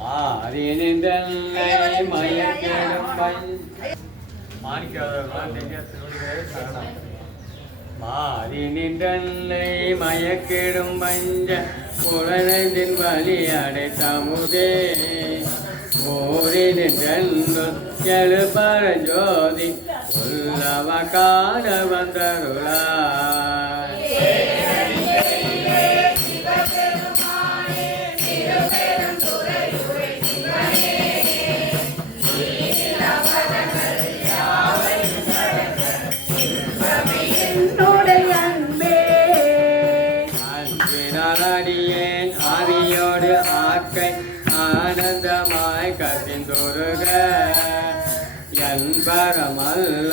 மாறினின்றன்னை மயக்கிடும் மாறி நின்றன்னை மயக்கிடும் பஞ்ச புலனதின் வழி அடைத்தமுதே ஓரி நின்றென்று எழுபர ஜோதி உள்ளவ காண வந்தருளாய் அடியேன் ஆதியோடு ஆக்கை ஆனந்தமாய் கசிந்துருக என்பரமல்ல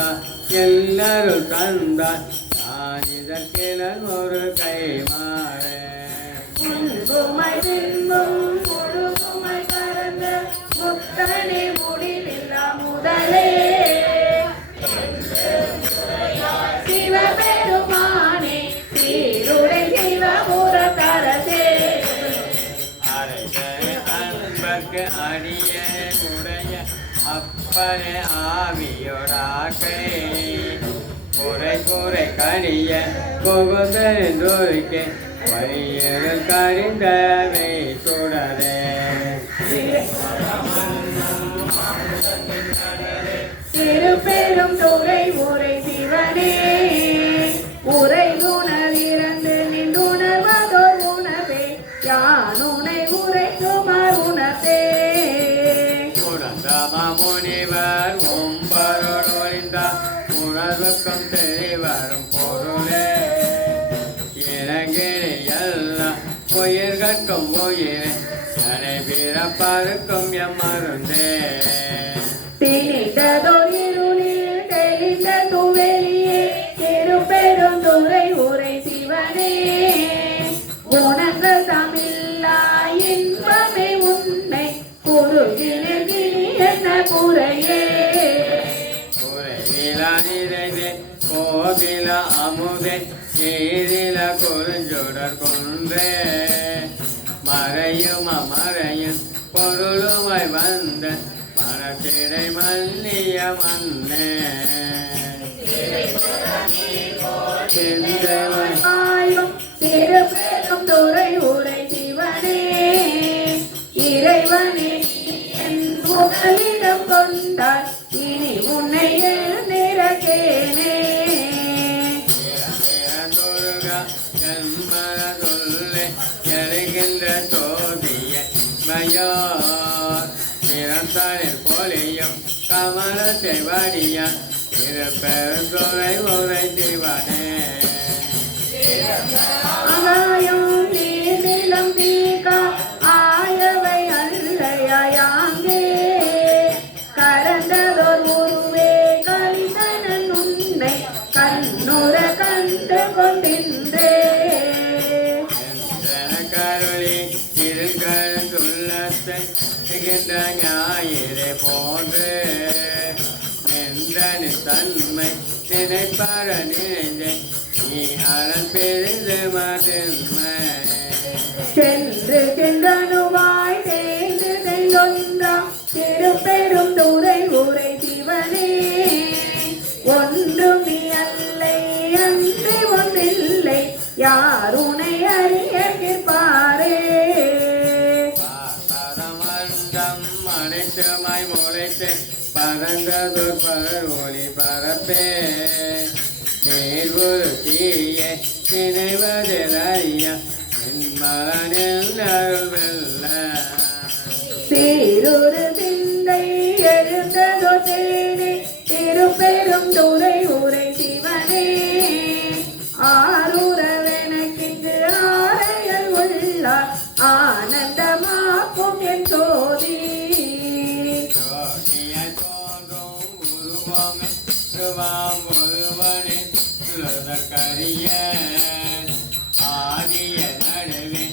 எல்லாரும் தந்தார் நான் இதற்கிழன் ஒரு கை முதலே சிவபெருமானே சீருடை சிவபுர கரசே அன்பர்க்கு அடிய உடைய அப்பனே ஆவியோடாக்கை குறை குறை கடிய புகுந்தோருக்கு வழியில் கரிந்தவை சுடரே திருப்பெரும் துறை உரை சிவனே உரை உணவிறந்து நின்றுணர்வதோர் உணவே யானுனை உரைக்குமார் உணர்த்தே முனிவர் ஒம்பரோடு ஒழிந்தார் உணர்வுக்கும் தெரிவரும் பொருளே இறங்கிரி எல்லாம் உயிர்கட்கும் உயிரே தனை பிறப்பருக்கும் எம்மருந்தே திணித்ததோர் இருளில் தெளிந்த துவெளியே திருப்பெரும் துறை உரை சிவனே குணங்கள் தமிழா இன்பமே உன்னை குறுகினில் என்ன குறையே குறைவிலா நிறைவே கோவில அமுதே ஏரில குறுஞ்சுடர் கொன்றே மறையும் அமரையும் பொருளுமாய் வந்த மனத்திடை மல்லிய மன்னே திருப்பெரும் துறை உரை சிவனே இறைவனே புகலிடம் கொண்டார் இனி உன்னை எழுந்திரக்கேனே எழுகின்ற தோதிய மயோர் நிறந்தானில் போலியும் கமலத்தை வாடிய திருப்பெருந்துறை உரை சிவனே ஆகாயம் நீலம் தீகா ஆயவை அல்லையாங்கே கலந்ததோர் உருவே கலிதனன் உன்னை கண்ணுற கண்டு கொண்டின்றே கருளி திருக்கழுத்துள்ளத்தை ஞாயிறு போன்று நின்றனி தன்மை நினைப்பற நினைந்தே நீ அரண் பெரிது மதின்மை சென்று சென்றனுவாய் சேர்ந்து சென்றொன்றா திருப்பெரும் துறை உரை சிவனே ஒன்றும் நீ அல்லை அன்றி ஒன்றில்லை யார் உனை அறிய கேட்பாரே அனைத்துமாய் முளைத்து பறந்ததோர் பகர் ஒளி பரப்பே நேர்வொரு தீய நினைவதறிய என் மலனில் அருள் வெல்ல சீரொரு சிந்தை எழுந்ததோ தேனே திருப்பெரும் துறை உரை சிவனே ஆருறவெனக்கின்று ஆரையல் உள்ளார் ஆனந்தமாக்கும் என் சோதி ஒருவனே சுரதற்கரிய ஆதிய நடுவே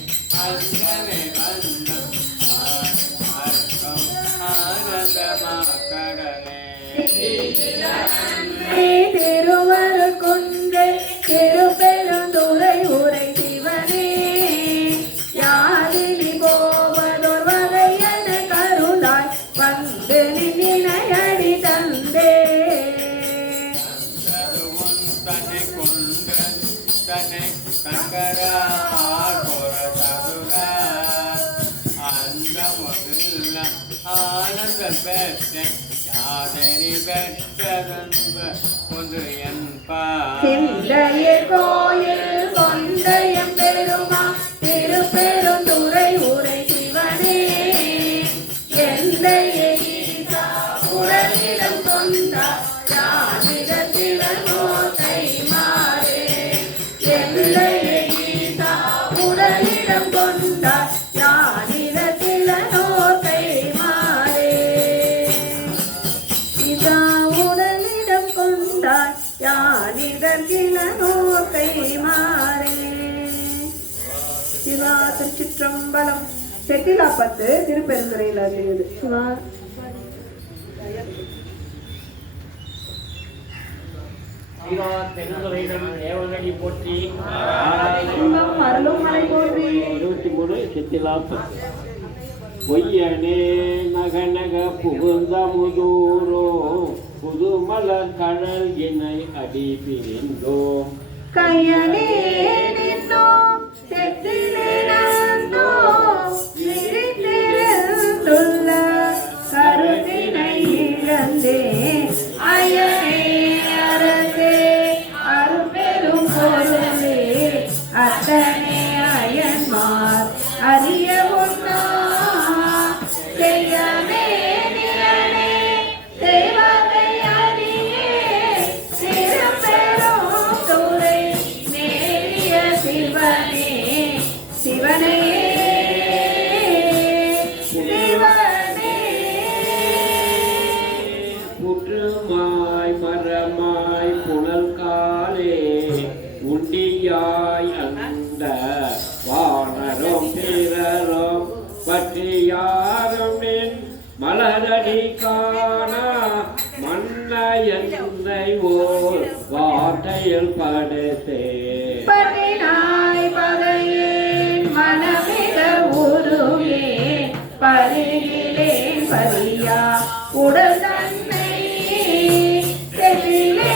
அந்தமே வந்தம் ஆனந்தமாக்கடலே திருவருள் கொன்றை திருப்பெருந்துறை உரை சிவனே யாரினி போவதோர் வகையன இன்பமொன்றில்ல ஆனந்த பெற்ற யாதனி பெற்றதன்ப ஒன்று என்பார். சிந்தையில் கோயில் கொண்டையம் பெருமா திருப்பெருந்துறை உரை சிவனே எந்தையே ஈசா உடலிடம் கொண்டார் யானிடத்தில நோத்தை மாறே எந்தையே ஈசா உடலிடம் கொண்டார் யானிடத்தில நோத்தை மாறே இதா உடலிடம் கொண்டார் யானிடத்தில நோத்தை மாறே. சிவா திருச்சிற்றம்பலம். செட்டிலாப்பத்து திருப்பெருந்துறையில் இருக்குது. சிவா தேவனடி போற்றி அருளும் மலை போற்றி. 23 செட்டிலாப்பத்து. பொய்யனே நகநக புகுந்த முதூரோ புதுமலர் கடல் இணை அடி பிரிந்தோம் கையனே நின்றோம் செட்டிலே நடந்தோம் விழித்திருந்துள்ள கருத்தினை இழந்தே அயனே அரசே அருள்பெரும் பொருளே அத்தனை அயன்மார் அறிய உண்ணா செய்யவே நிலனே செய்வதை அறியே சிறப்பெரும் துறை நேரிய சிவனே சிவனே சிவனே. புற்றுமாய் மரமாய் புனல் காலே உண்டியாய் அந்த வானரும் பிறரும் பற்றியாரும் நின் மலரடி காணா மன்னையன்னை ஓர் வார்த்தையில் படுத்தே பதினாய் பகையேன் மனமிக உருகே பருகிலேன் பரியா உடல் தன்னை செல்லிலே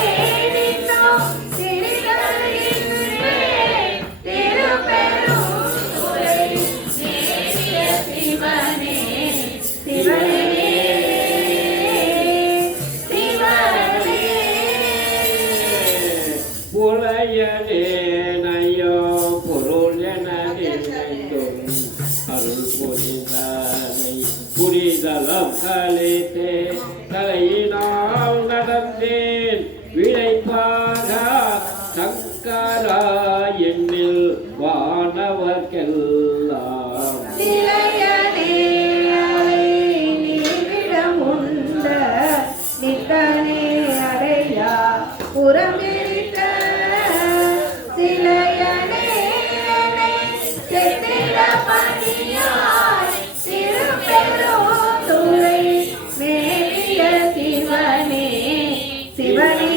நின்னோம் சிறிதறின்றே திருப்பெரும் துறை நேரிய சிவனே சிவனே சிவனே. புலையனே நயோ பொருள் என நினைந்தும் அருள் புரிந்தானை புரிதலம் கலைத்தே தலையினால் நடந்தேன் விளைப்பாக சங்கரா என்னில் வானவர்க்கெல்லாம் நிலையனே நீவிடம் உண்ட நித்தனே அடையா புறமிழித்த சிலையனே செத்திட பணியாய் திருப்பெருந்துறை மேலிய சிவனே சிவனே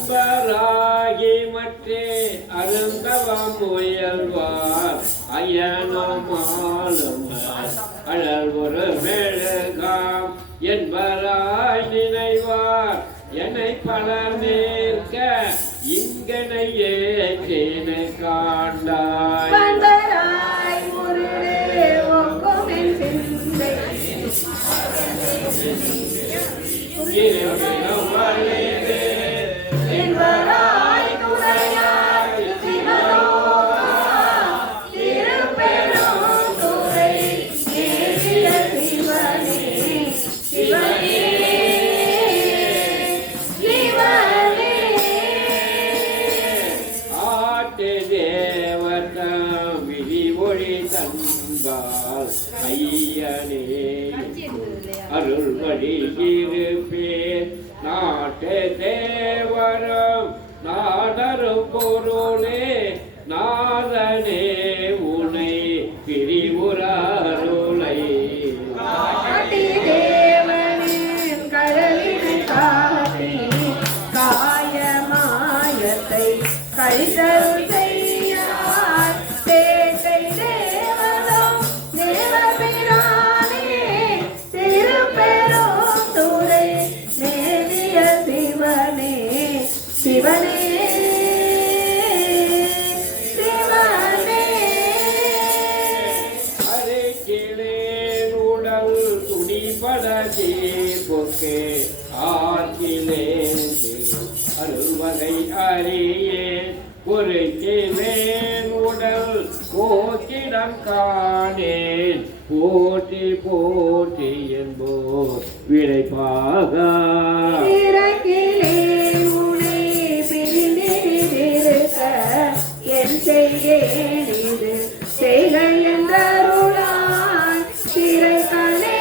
அன்பராகி மற்றே அருந்தவம் முயல்வார் அயனமாலும் அழல் ஒரு மெழுகாம் என்பராய் நினைவார் என்னை பலர் நிற்க இங்கனை ஏற்றினை காண்டாய் பந்தராய் முருடே ஒக்குமென் சிந்தை என்பராய் துணையாய் சிவலோகா திருப்பெருந்துறை நேரிய சிவனே சிவனே சிவனே. ஆட்டு தேவதம் விதி ஒளி தன்பால் ஐயனே அருள் வழி இருப்பேன் நாட்டு தேவரம் நாடரும் பொருளே நாதனே உனை பிரிவுரருளை ஆட்டி தேவனின் கடலினை காட்டி காயமாயத்தை கழிதருள் செய்யார் பேட்டை தேவதம் தேவபிரானே திருப்பெருந்துறை போக்கிலேன் உடல் போக்கிடம் காணேன் போற்றி போற்றி என்போர் விளைப்பாக உனை பிரிந்திருக்க என் செய்கேன் இது செய்க என்றருளான் திரைக்கணே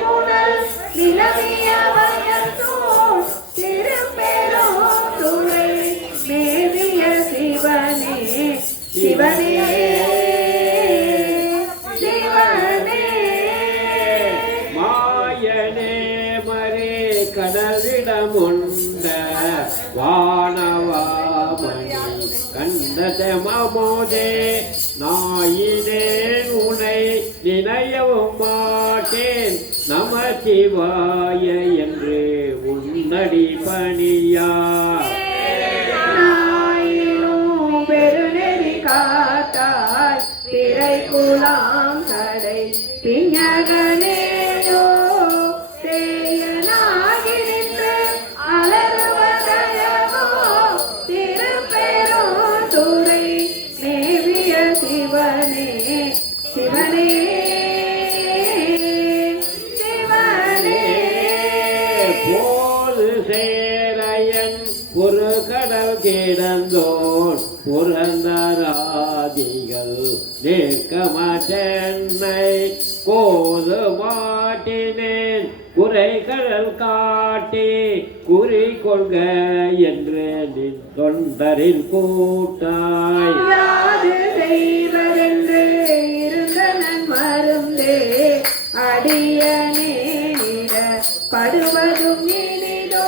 புனல் நிலவிய வயல் தோல் திருப்பெரும் துறை மேவிய சிவனே சிவனே சிவனே மாயனே மரே கடலிடமுண்ட வானவாமணி கண்டத மமோதே நாயினேன் உனை நினையவும் மாட்டேன் நம சிவாய என்று உன்னடி பணியா பெருநெறி காத்தாய் திரைக்குலாம் கடை பிஞகனேயோ தேயனாகி நின்று அலறுவதயமோ திருப்பெரும் துறை மேவிய சிவனே சிவனே சிவனே போது சேரையன் ஒரு கடல் கிடந்தோன் புரந்தராதிகள் நிற்கமட்டென்னை கோது மாட்டினேன் குறைகள் காட்டி குறி கொள்க என்று நின் தொண்டரின் கூட்டாய் யாது செய்வதென்று இருந்தனன் மருந்தே அடியனே நிட படுவதும் இனிதோ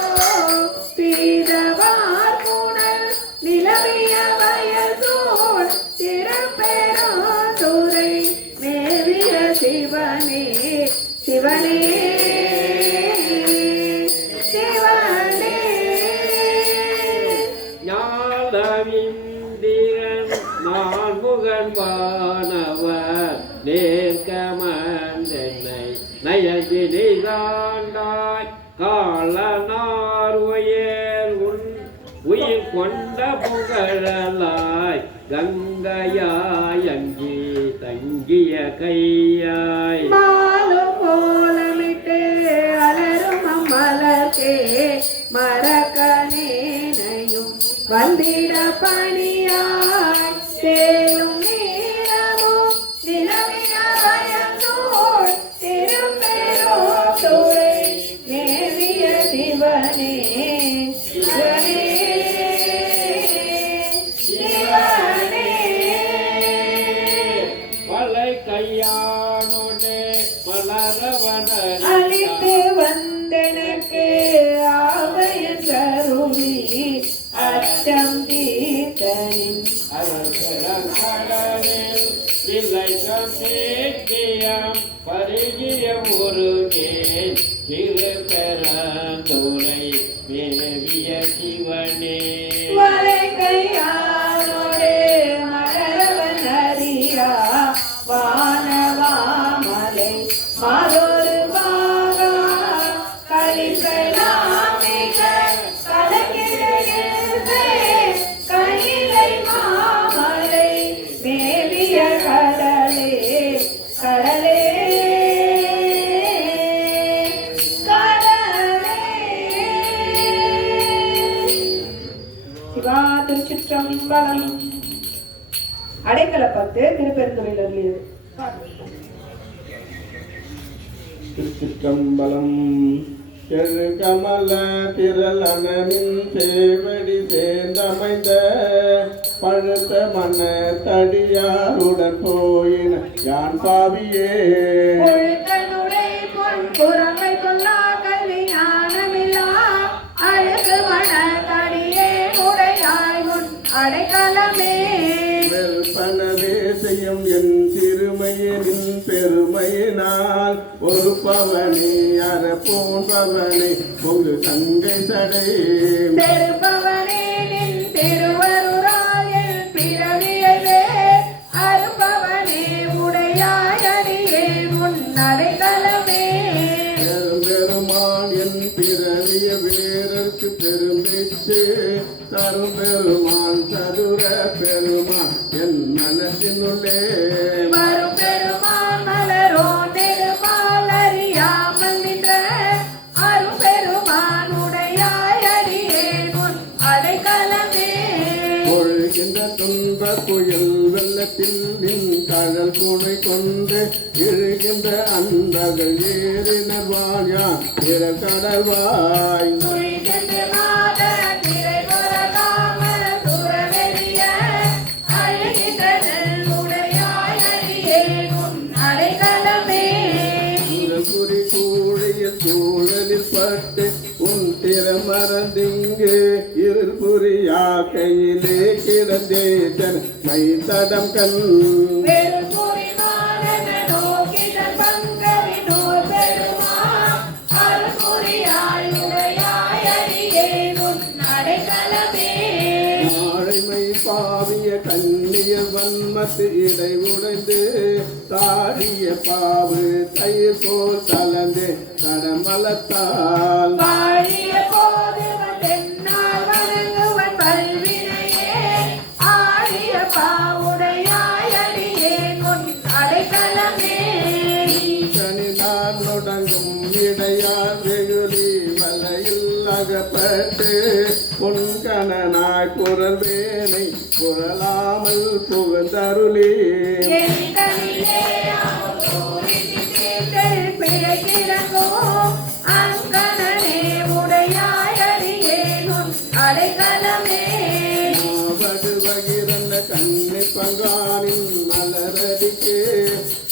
பீதவார் புனல் நிலவிய வயல் தோல் திருப்பெரும் துறை மேவிய சிவனே சிவனே சிவனே ஞானவிந்திரன் நான் முகன் வானவர் நேர்கமந்தென்னை நயந்தி நிதாண்டாய் காலனார் உயிர் கொண்ட புகழலாய் கங்கையாய் அங்கி தங்கிய கையாய் மாலும் கோலமிட்டு அலரும் மலர்க்கே மரக்கனேனையும் வந்திட பணியாய் சேலும் நீளமும் நிலவிய வயந்தோள் திருப்பெரும் துறை மேவிய சிவனே சிவனே சிவனே வளை கையானோடே மலரவன அளித்து வந்தனக்கு ஆவையன் கருமி அச்சம் தீர்த்தனின் கடலில் இல்லை சந்தேக்கியம் பருகிய முருகேன் திருப்பெருந்துறை மேவிய சிவனே வலை கையானோடே மலரவன் அறியா வானவாமலை மாதொரு பாகா கலிப்பெலாமிக கலக்கிடுகின்றே கையிலை மாமலை மேவிய கடலே கடலே கடலே சிவா திருச்சிற்றம்பலம் அடைக்கலப்பத்து திருப்பெருந்துறையில் அருளியது. திருச்சிற்றம்பலம் கமல திரளனின் சேவடி சேர்ந்தமைந்த பழுத்த மன தடியாருடன் போயின யான் பாவியே ஒழுக்கனுடை பொன் புறமை கொல்லா கல்வி ஞானமில்லா அழகு மன தடியே உடையாய் முன் அடைக்கலமே வெல்பனவே செய்யும் என் சிறுமையின் பெருமையினால் ஒரு பவனி அறப்போன் பவனி பொங்கு சங்கை சடை பெருபவனே நின் திருவருளால் என் பிறவியவே அருபவனே உடையாயடியே முன் அடைக்கலமே பெருமான் என் பிறவிய வேறற்கு பெரும்பிச்சு தரும் பெருமான் சதுர பெருமான் என் மனத்தினுள்ளே வரும் பெருமான் மலரோ நெருமால் அறியாமல் நின்ற அரும் பெருமான் உடையாய் அடியேன் உன் அடைக்கலமே. பொழுகின்ற துன்ப புயல் வெள்ளத்தில் நின் கடல் துணை கொண்டு எழுகின்ற அன்பர்கள் ஏறினர் வாயான் பிற கடல்வாய் துயிலென்று மாத திரை புறகாம துறவெறிய அழுகின்றனள் உடையாய் அடியேன் உன் அடைக்கலமே. குறி கூழியில் சூழலில் பட்டு உன் திறமறந்திங்கு இருள் புரியா கையிலே கிடந்தே மை தடம் கண் வெறும் குறிமானென நோக்கிடர் பங்கரினோர் பெருமான் அருள்புரியாய் உடையாய் அடியேன் உன் அடைக்கலமே. ஆழைமை பாவிய கண்ணிய வன்மத்து இடை உடைந்து தாடிய பாவு தயிர் போல் கலந்து கடமலத்தால் வாழிய போது வந்தென்னால் வணங்குவன் வல்வினையே ஆழிய பாவுடையாய் அடியேன் உன் அடைக்கலமே. கனினார் நொடங்கும் இடையார் வெகுளி வலையில் அகப்பட்டு பொன்கணனாய் குரல் வேனை குரலாமல் புகழ்ந்தருளி எண்கணிலே அமுதூரின் தீர்த்தல் பிழைத்திறங்கோ அங்கணனே உடையாய் அடியேன் உன் அடைக்கலமே. ஆவது வகிரந்த கண்ணி பங்கானின் மலரடிக்கு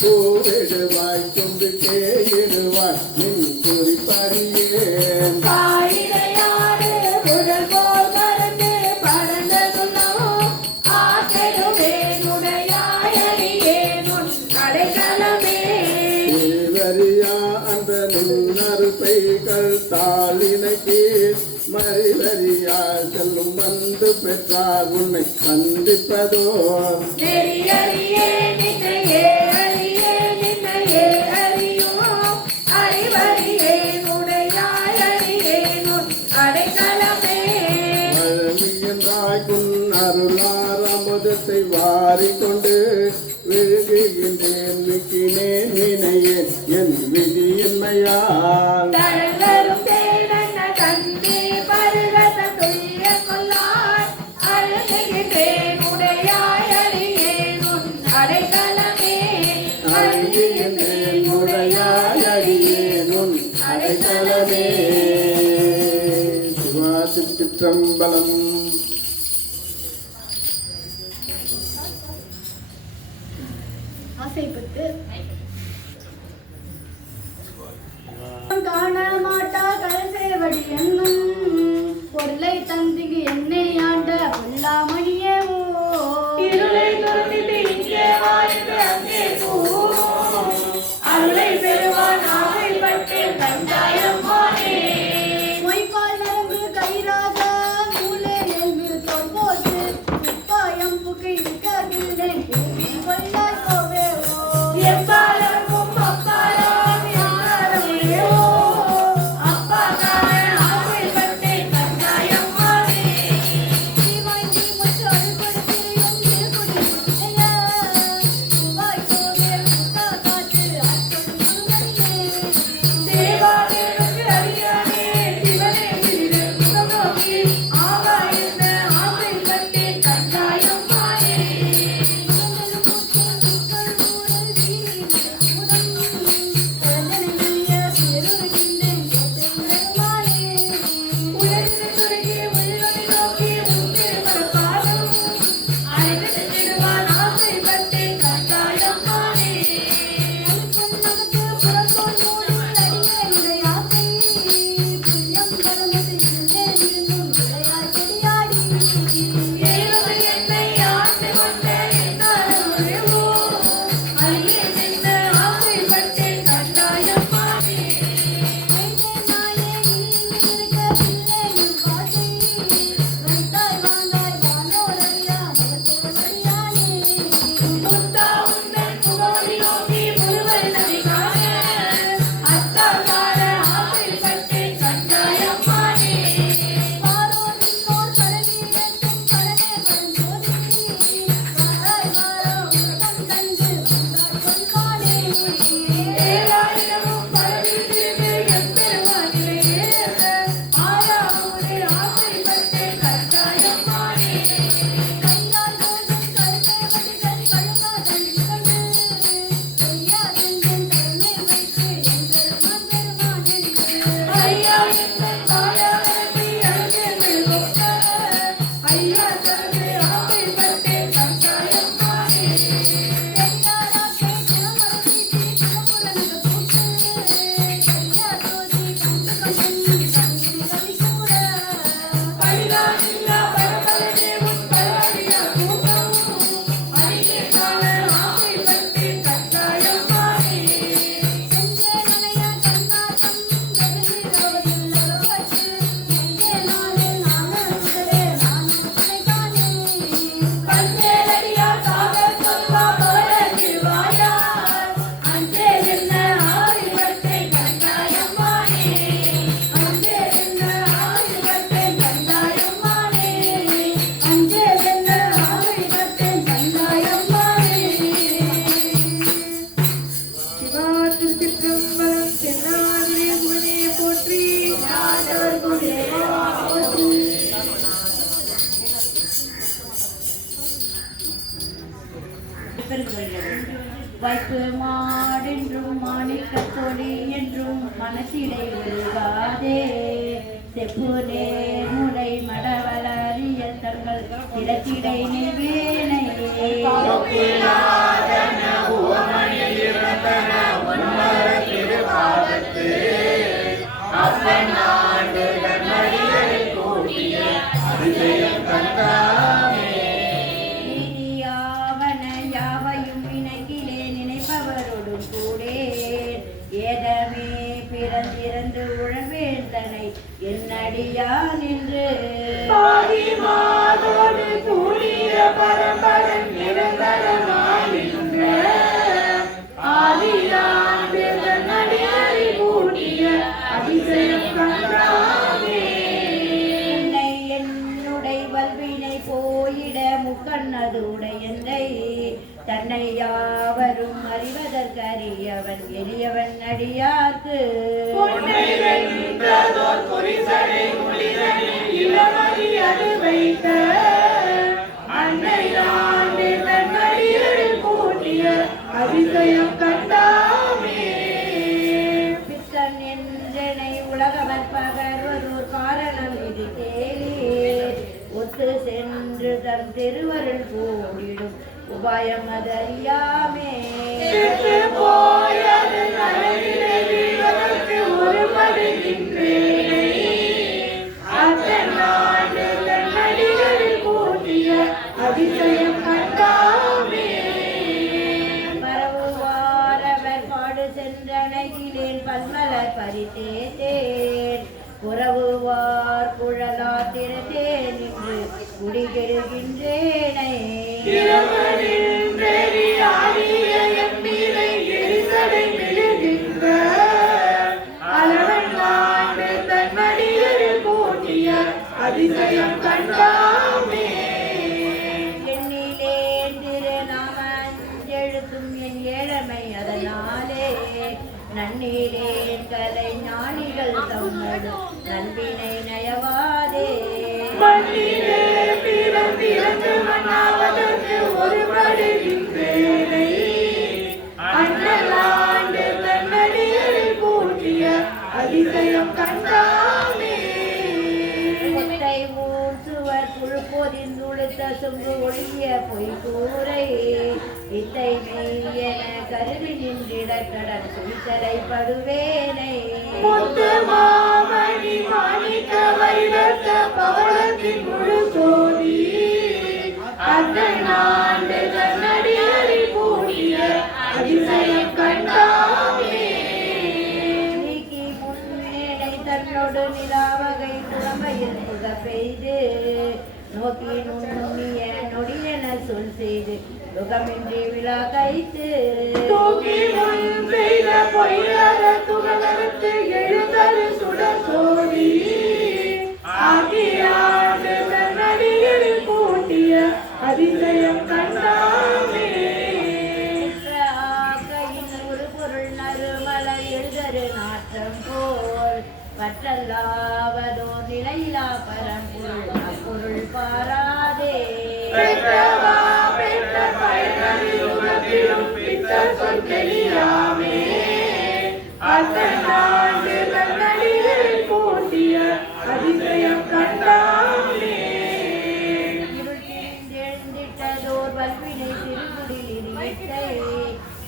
பூவிடுவாய் கொண்டு கேயிடுவாய் நின் குறிப்பறியேன் காயிடையாடு குழல் போல் மறந்து பறந்ததுள்ளோ ஆற்றலுவேன் உடையாய் அடியேன் உன் அடைக்கலமே. தேவரியா அந்த நின்னறுப்பைகள் தாளினைக்கு மறிவரியா செல்லும் வந்து பெற்றார் உன்னை வந்திப்பதோ நெறியறியே நின்னையே அறியே நின்னையே அறியும் அறிவறியே உடையாய் அடியேன் உன் அடைக்கலமே. வழங்குகின்றாய் குன் அருளார் அமுதத்தை வாரிக்கொண்டு விழுகுகின்றேன் மிக்கினேன் வினையேன் என் விதியின்மையால் தழங்கரும் தேவன தந்தி பருகத துய்ய கொல்லாய் அழுகுகின்றேன் உடையாய் அடியேன் உன் அடைக்கலமே. அழுகின்றேன் உடையாய் அடியேன் உன் அடைக்கலமே. சிவா சிற்றம்பலம். ஆசைப்பட்டு காண மாட்டா கலசேவடி என்னும் பொருளை தந்திக்கு என்னை ஆண்ட பொல்லாமணியே இருளை துறந்திட்டு இங்கே வாழ்ந்து அங்கே அருளை பெறுவான் ஆசைப்பட்டு கண்டாயம் மானே மொய்பால் நரம்பு கயிறாக மூலே எல்மில் தோல் போட்டு உப்பாயம் புகை கதிரை பூமி கொள்ள கோவேவோ எப்பாலும் அப்பாலும் யாரையோ அப்பாக்காரன் ஆசைப்பட்டு கண்டாயம் மானே வாங்கி முச்சோடு பெருங்குகிறது. வைப்பு மாடென்றும் மாணிக்கத் தொடி என்றும் மனசிலை உருகாதே. செப்பு நேர்முலை மடவளரியல் தங்கள் இடத்திடை நிவேனையே. நீதியாவன யாவையும் நினைக்கிலே நினைப்பவரோடும் கூடே. ஏதமே பிறந்திறந்து உழவேந்தனை என்னடியா நின்று கூடிய பரம்பரன் நிரந்தரமாய் நின்ற ஆதியாண்டு தன்னடியாரை கூட்டிய அதிசயம் கண்டாமே. என்னை என்னுடைய வல்வினை போயிட முக்கண்ணதுடையந்தை தன்னை யாவரும் அறிவதற்கரியவன் எளியவன் அடியார்க்கு வைத்த அன்னையாண்டு தன்னடியாரில் கூட்டிய அதிசயம் கண்டாமே. பித்தன் என்றனை உலகவர் பகர்வதோர் காரணம் இது கேளீர். ஒத்து சென்று தன் திருவருள் கூடிடும் உபாயம் அதறியாமே. ஒரு கூட்டிய அதிசயம் கண்டாமே. பரவுவாரவர் பாடு சென்றனைகிலேன் பல்மலர் பரித்தேன். உறவுவார் குழலாத்திரத்தே நின்று குடிகெடுகின்றேனை. அதிசயம் கண்டாமே. எண்ணிலேன் திருநாமஞ்செழுத்தும் என் ஏழமை அதனாலே நன்னிலேன் கலை ஞானிகள் தங்களும் நண்பினை நயவாதே. ஒருபடுகின்றேனை அண்ணலாண்டு தன்னடியாரில் கூட்டிய அதிசயம் கண்டாமே. முத்தை ஊர் சுவர் புழுப்போதிந்துழுத்த சொங்கு ஒழிய பொய் கூரை இத்தை மெய்யென கருதி நின்றிடக்கடன் சுழித்தலை படுவேனை. பவளத்தின் முழு கோதி அண்ணாண்டு தன்னடியாரில் கூடிய அதிசயம் கண்டாமே. நீக்கி முன்னேடை தன்னோடு நிலாவகை புறமையில் புக பெய்து நோக்கி நுண்ணிய நொடியென சொல் செய்து முகமின்றி விழா கைத்து எழுதரு சுடர் சோதி ஆகியாண்டு தன்னடியாரில் கூட்டிய அதிசயம் கண்டாமே. ஒரு பொருள் நறுமலர் எழுதரு நாற்றம் போல் பற்றல்லாவதோ நிலையிலா பரம்பொருள் அப்பொருள் பாராதே. கூட்டிய அதிசயம் கண்டாமே. இருட்டிட்டதோர் வல்வினை திருக்குடிலிரிட்டை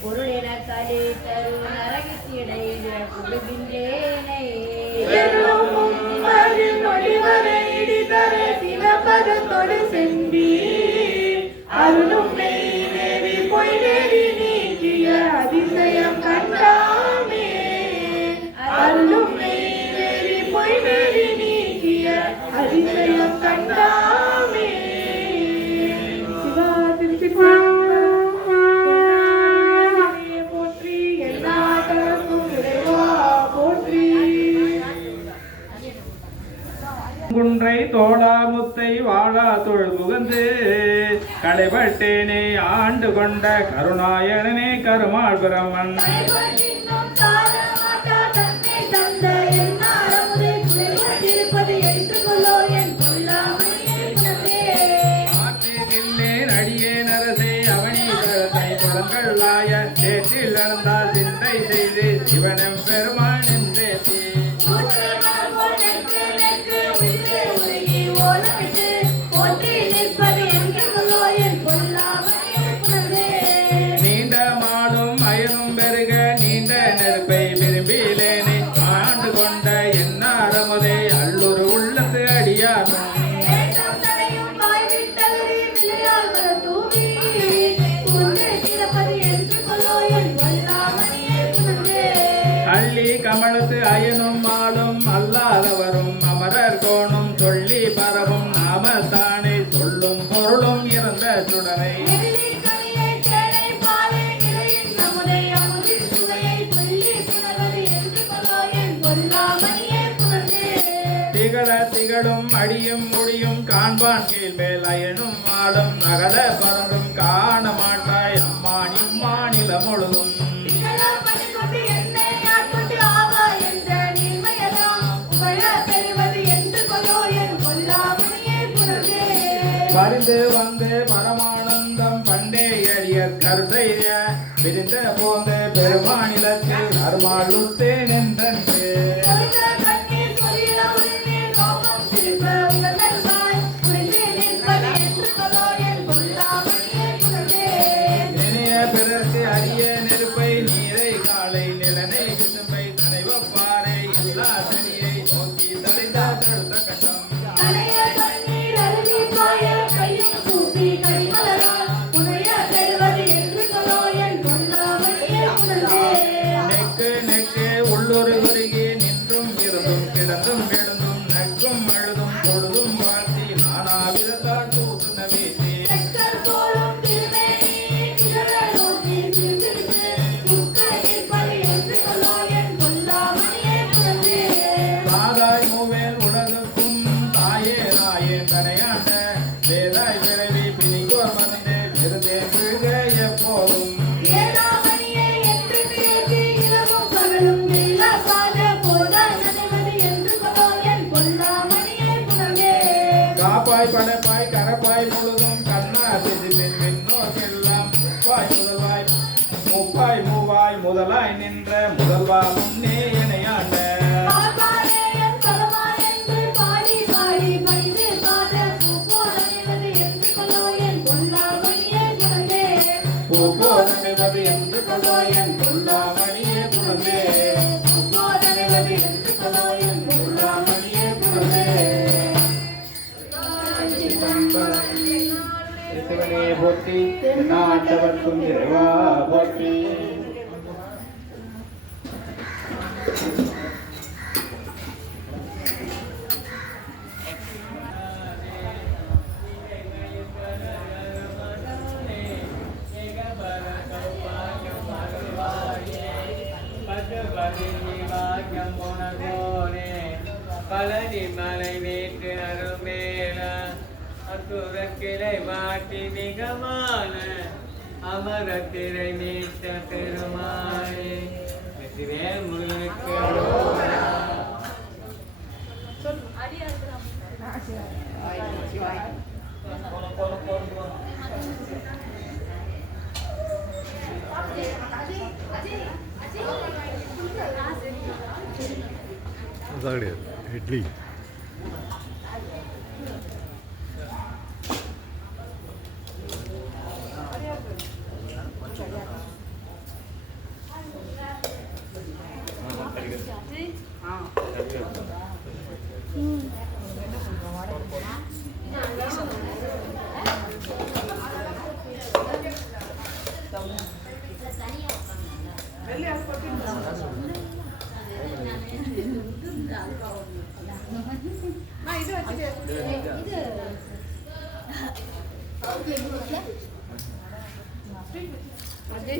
பொருள் என கலை தரு நரகத்திடையில குடுகின்றேனை. சிவபதத்தொடு செம்பி அருளும் மெய்நேவி பொய் நேரி நீக்கிய அதிசயம் கண்டாமே. அருளும் மெய்நேவி பொய் நேரி நீக்கிய அதிசயம் கண்டாமே. சிவா திருச்சி போற்றி எல்லா தரப்பும் இறைவா போற்றி. குன்றை தோளா முத்தை வாழா தொழு புகந்து களைபட்டேனே ஆண்டு கொண்ட கருணாயனே கருமாள் பிரமன். அடியே நரசே அவனி சேற்றில் நடந்தால் சிந்தை செய்து சிவனம் பெருமான் என்றே நீண்ட மாலும் அயனும் பெருக நீண்ட நெருப்பை விரும்பிலேனே ஆண்டு கொண்ட என்னாரமுதே அல்லுரு உள்ளத்து அடியாரும் அள்ளி கமலத்து அயனும் மாலும் அல்லாதவரும் அமரர் கோணும் சொல்லி பரவும் நாமத்தானே சொல்லும் பொருளும் இறந்த சுடரை திகழ திகழும் அடியும் முடியும் காண்பான் கீழ் மேல் அயனும் ஆடும் நகல பறந்தும் காண மாட்டாய் அம்மான் இம்மாநில முழுதும் பறிந்து வந்து பரமானந்தம் பண்டே எழியர் கருத்தைய பிரிந்த போந்து பெருமாநிலத்தில் அருமாளுத்தே நின்றன்று பிறர்க்கு அரிய நெருப்பை நீரை காலை நிலனை விசும்பை தனை வப்பாரை எல்லா தனியை நோக்கி தடைந்த தடுத்த கட்டம் நெக்கு நெக்கு உள்ளொரு உருகி நின்றும் இருந்தும் கிடந்தும் விழுந்தும் நெக்கும் அழுதும் பொழுதும் வாழ்த்தி நானாவிதத்தால் தூக்குன வீசி தாதாய் மூவேல் உலகுக்கும் தாயே நாயே தனையாண்ட வேதாய் பிறவி பிணிகோர் வந்து விருதே பிழ்க எப்போதும் காப்பாய் படைப்பாய் கரப்பாய் முழுதும் கண்ணா திதிப்பின் பின்னோக்கெல்லாம் முப்பாய் முதல்வாய் முப்பாய் மூவாய் முதலாய் நின்ற முதல்வா முன்னே இணையாண்ட பூப்போதனைவது என்று கொலோ என் பொல்லாமணியே புலந்தே பூப்போதனைவது என்று கொலோ என் பொல்லாமணியே புலந்தே சிவனே போற்றி நாட்டவர்க்கும் இறைவா போற்றி பழனி மலை வீட்டு அருமேல அசுரக்கிளை மாட்டி நிகமான அமரத்திரை மீட்ட பெருமாளே வெற்றிவேல் முருகனுக்கு இட்லி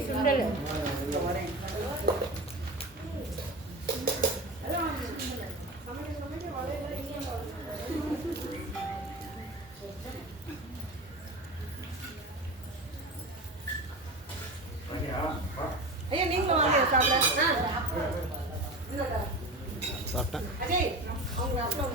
சுண்டல் ஐயா நீங்களும் வாங்க சாப்பிட்டேன் சாப்பிட்டேன் அஜய் அவங்க அப்புறம்